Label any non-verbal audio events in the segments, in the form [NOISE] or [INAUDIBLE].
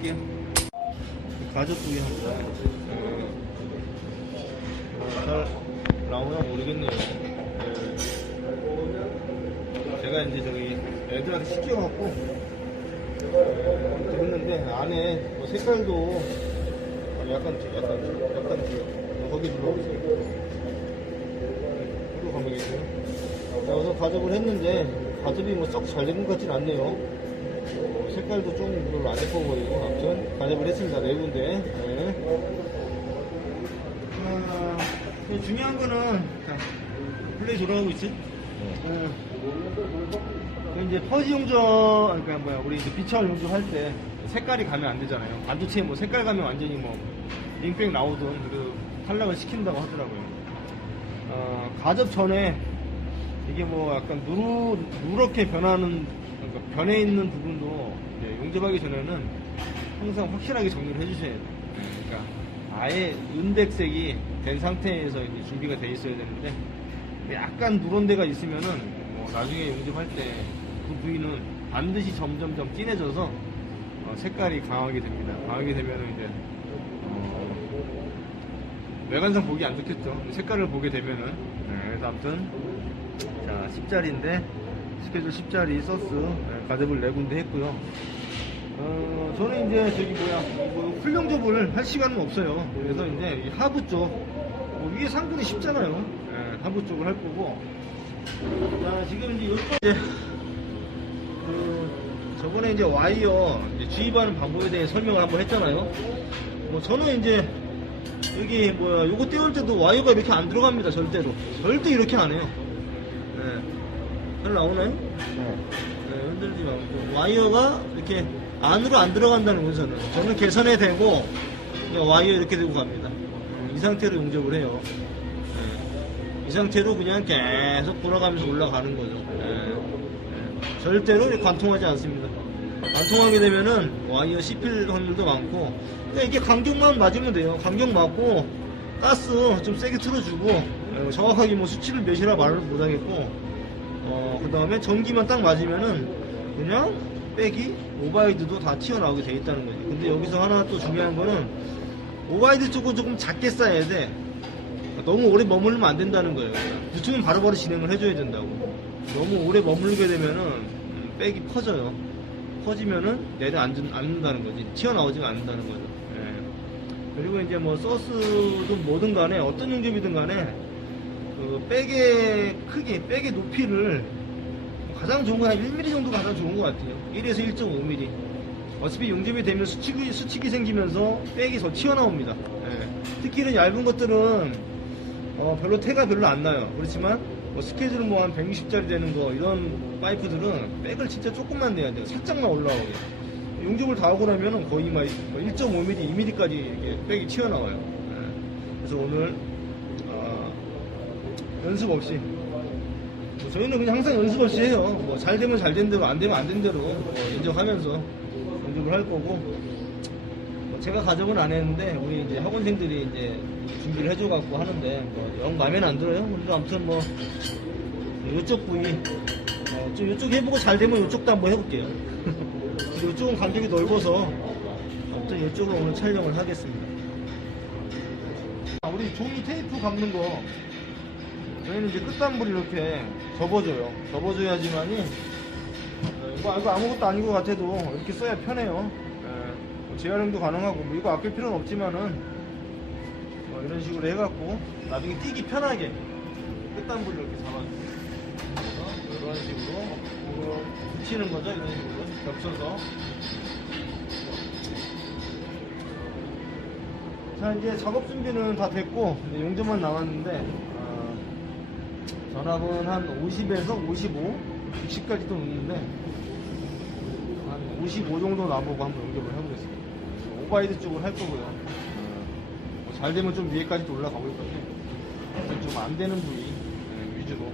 할게요. 가죽 두개 합니다. 잘 나오나 모르겠네요. 네. 제가 이제 저기 애들한테 시켜갖고 들었는데 안에 뭐 색깔도 약간 약간 약간 거기 눌러보세요. 그리고 가면 계세요. 여기서 가접을 했는데 가접이 뭐 썩 잘 된 것 같진 않네요. 어, 색깔도 좀 별로 안 예뻐 보이고 아무튼 가접을 했습니다. 네 군데. 네. 아, 그 중요한 거는 자, 플레이 돌아가고 있지? 어, 그 이제 퍼지 용접, 그러니까 뭐야, 우리 이제 비철 용접할 때 색깔이 가면 안 되잖아요. 반도체에 뭐 색깔 가면 완전히 뭐 링백 나오든 그 탈락을 시킨다고 하더라고요. 어, 가접 전에 이게 뭐 약간 누르, 누렇게 변하는, 변해 있는 부분도 이제 용접하기 전에는 항상 확실하게 정리를 해주셔야 돼요. 그러니까 아예 은백색이 된 상태에서 이제 준비가 돼 있어야 되는데 약간 누런 데가 있으면은 뭐 나중에 용접할 때 그 부위는 반드시 점점점 진해져서 어, 색깔이 강하게 됩니다. 강하게 되면은 이제 어, 외관상 보기 안 좋겠죠. 색깔을 보게 되면은 네, 그래서 아무튼 자 10짜리인데 스케줄 10짜리 소스 네, 가접을 네 군데 했고요. 어, 저는 이제 저기 뭐야 뭐 풀용접을 할 시간은 없어요. 그래서 이제 이 하부 쪽 뭐 위에 상분이 쉽잖아요. 예, 하부 쪽을 할 거고. 자 지금 이제 요쪽 이제 그 저번에 이제 와이어 이제 주입하는 방법에 대해 설명을 한번 했잖아요. 뭐 저는 이제 여기 뭐야 요거 띄울 때도 와이어가 이렇게 안 들어갑니다 절대로 절대 이렇게 안 해요. 네. 잘 나오나요? 네, 흔들지 말고 와이어가 이렇게 안으로 안 들어간다는 거죠 저는 저는 대고 그냥 와이어 이렇게 들고 갑니다 음, 이 상태로 용접을 해요 네. 이 상태로 그냥 계속 돌아가면서 올라가는 거죠 네. 네. 절대로 관통하지 않습니다 관통하게 되면은 와이어 씹힐 확률도 많고 그냥 이게 간격만 맞으면 돼요 간격 맞고 가스 좀 세게 틀어주고 네, 정확하게 뭐 수치를 몇이라 말을 못하겠고 어, 그 다음에 전기만 딱 맞으면은 그냥 백이 오바이드도 다 튀어나오게 돼 있다는 거지. 근데 여기서 하나 또 중요한 거는 오바이드 쪽은 조금 작게 쌓아야 돼. 너무 오래 머물면 안 된다는 거예요. 유튜브는 바로바로 진행을 해줘야 된다고. 너무 오래 머물게 되면은 음, 백이 퍼져요. 퍼지면은 내려앉는다는 거지. 튀어나오지가 않는다는 거죠. 예. 그리고 이제 뭐 소스든 뭐든 간에 어떤 용접이든 간에 그 백의 크기, 백의 높이를 가장 좋은 건한 1mm 정도가 가장 좋은 것 같아요. 1에서 1.5mm. 어차피 용접이 되면 수축이, 수축이 생기면서 백이 더 튀어나옵니다. 예. 특히는 얇은 것들은 어, 별로 태가 별로 안 나요. 그렇지만 뭐 스케줄 뭐한 160짜리 되는 거 이런 파이프들은 백을 진짜 조금만 내야 돼요. 살짝만 올라오게. 용접을 다 하고 나면은 거의 막 1.5mm, 2mm까지 이렇게 백이 튀어나와요. 예. 그래서 오늘 어, 연습 없이 뭐 저희는 그냥 항상 연습 없이 해요. 뭐 잘 되면 잘 된 대로 안 되면 안 된 대로 뭐 인정하면서 연습을 할 거고 뭐 제가 가정은 안 했는데 우리 이제 학원생들이 이제 준비를 해줘갖고 하는데 뭐영 마음에는 안 들어요. 근데 아무튼 뭐 이쪽 부위 어, 좀 이쪽 해보고 잘 되면 이쪽도 한번 해볼게요. [LAUGHS] 이쪽은 간격이 넓어서 아무튼 이쪽은 오늘 촬영을 하겠습니다. 아, 우리 종이 테이프 감는 거 저희는 이제 끝단부를 이렇게 접어줘요. 접어줘야지만이 어, 이거, 이거 아무것도 아닌 것 같아도 이렇게 써야 편해요. 예, 뭐 재활용도 가능하고 뭐 이거 아낄 필요는 없지만은 뭐 이런 식으로 해갖고 나중에 뛰기 편하게 끝단부를 이렇게. 그래서 이런 식으로 붙이는 거죠. 이런 식으로 겹쳐서 자 이제 작업 준비는 다 됐고 이제 용접만 남았는데 어, 전압은 한 50에서 55, 60까지도 있는데 한 55 정도 나보고 한번 용접을 해보겠습니다. 오바이드 쪽을 할 거고요. 어, 뭐잘 되면 좀 위에까지도 올라가 볼 건데 좀안 되는 부위 예, 위주로.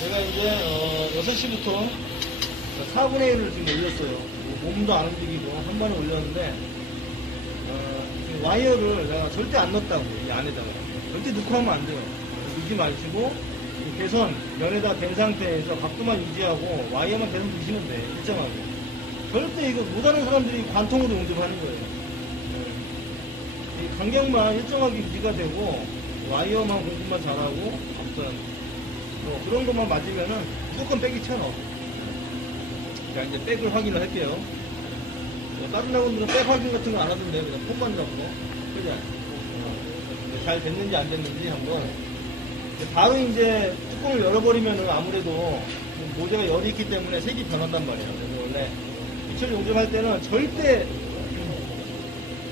제가 이제 어, 6시부터 4분의 1을 지금 올렸어요. 뭐 몸도 안 움직이고 한 번에 올렸는데 어, 이 와이어를 내가 절대 안 넣었다고 이 안에다가 절대 넣고 하면 안 돼요. 넣지 마시고 이 개선 면에다 댄 상태에서 각도만 유지하고 와이어만 계속 두시면 돼 일정하게. 절대 이거 못하는 사람들이 관통으로 용접하는 거예요. 네. 이 간격만 일정하게 유지가 되고 와이어만 공급만 잘하고 어떤 뭐 그런 것만 맞으면은 무조건 백이 쳐넣어. 자 이제 백을 확인을 할게요. 뭐 다른 학원들은 백 확인 같은 거 안 하던데 그냥 폰만 잡고? 어, 잘 됐는지 안 됐는지 한번 바로 이제 뚜껑을 열어버리면은 아무래도 모재가 열이 있기 때문에 색이 변한단 말이에요. 그래서 원래 빛을 용접할 때는 절대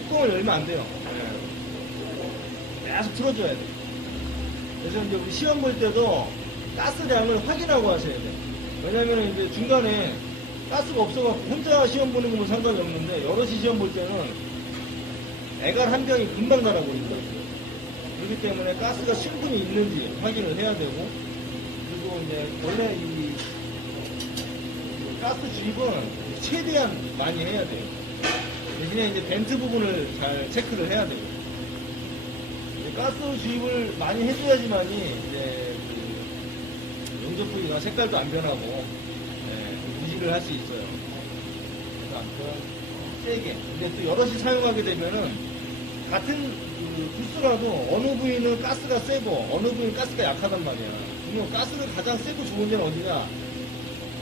뚜껑을 열면 안 돼요. 네. 계속 틀어줘야 돼. 그래서 이제 우리 시험 볼 때도 가스량을 확인하고 하셔야 돼. 왜냐면 이제 중간에 가스가 없어갖고 혼자 시험 보는 거면 상관이 없는데 여럿이 시험 볼 때는 애갈 한 병이 금방 달아버린다. 그렇기 때문에 가스가 충분히 있는지 확인을 해야 되고 그리고 이제 원래 이 가스 주입은 최대한 많이 해야 돼요. 대신에 이제 벤트 부분을 잘 체크를 해야 돼요. 가스 주입을 많이 해줘야지만이 이제 그 용접 부위가 색깔도 안 변하고 예, 유지를 할 수 있어요. 그래서 아무튼 세게. 근데 또 여럿이 사용하게 되면은 같은 그 부스라도 어느 부위는 가스가 세고 어느 부위는 가스가 약하단 말이야. 그러면 가스를 가장 세고 좋은 데는 어디냐?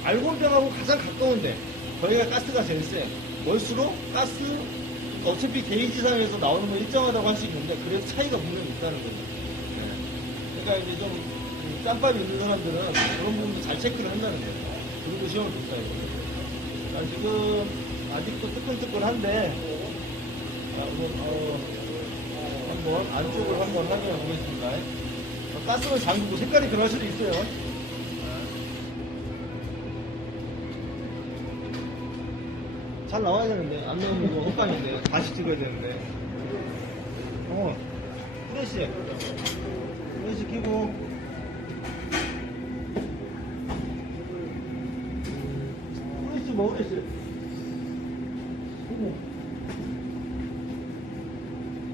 알곤병하고 가장 가까운데 거기가 가스가 제일 세. 멀수록 가스 어차피 게이지상에서 나오는 건 일정하다고 할 수 있는데 그래도 차이가 분명히 있다는 거죠. 네. 그러니까 이제 좀그 짬밥이 있는 사람들은 그런 부분도 잘 체크를 한다는 거예요. 그리고 시험을 못 가요. 아, 지금 아직도 뜨끈뜨끈한데 자, 한번, 어, 한번 안쪽을 한번 확인해 보겠습니다. 어, 가스는 잠그고 색깔이 그럴 수도 있어요. 잘 나와야 되는데 안 나오면 이거 헛간인데 다시 찍어야 되는데. 어 프레시 프레시 키고. 프레시 뭐 프레시.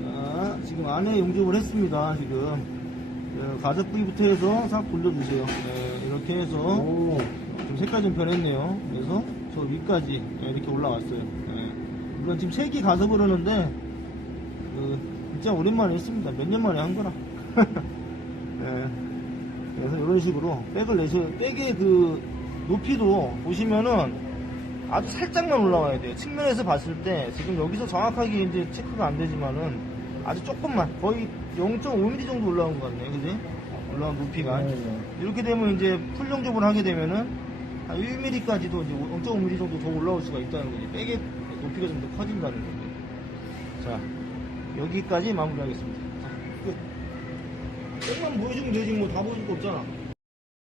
자 지금 안에 용접을 했습니다 지금. 네, 가죽 부위부터 해서 싹 돌려주세요. 네, 이렇게 해서 좀 색깔 좀 변했네요. 그래서 저 위까지 예, 이렇게 올라왔어요. 예. 물론 지금 색이 가서 그러는데 그, 진짜 오랜만에 했습니다. 몇 년 만에 한 거라. [LAUGHS] 예. 그래서 이런 식으로 백을 내서 백의 그 높이도 보시면은 아주 살짝만 올라와야 돼요. 측면에서 봤을 때 지금 여기서 정확하게 이제 체크가 안 되지만은 아주 조금만 거의 0.5mm 정도 올라온 것 같네, 그지? 올라온 높이가. 이렇게 되면 이제 풀 용접을 하게 되면은 한 1mm까지도 이제 0.5mm 정도 더 올라올 수가 있다는 거지. 백의 높이가 좀 더 커진다는 거지. 자, 여기까지 마무리하겠습니다. 자, 끝. 백만 보여주면 되지 뭐 다 보여줄 거 없잖아.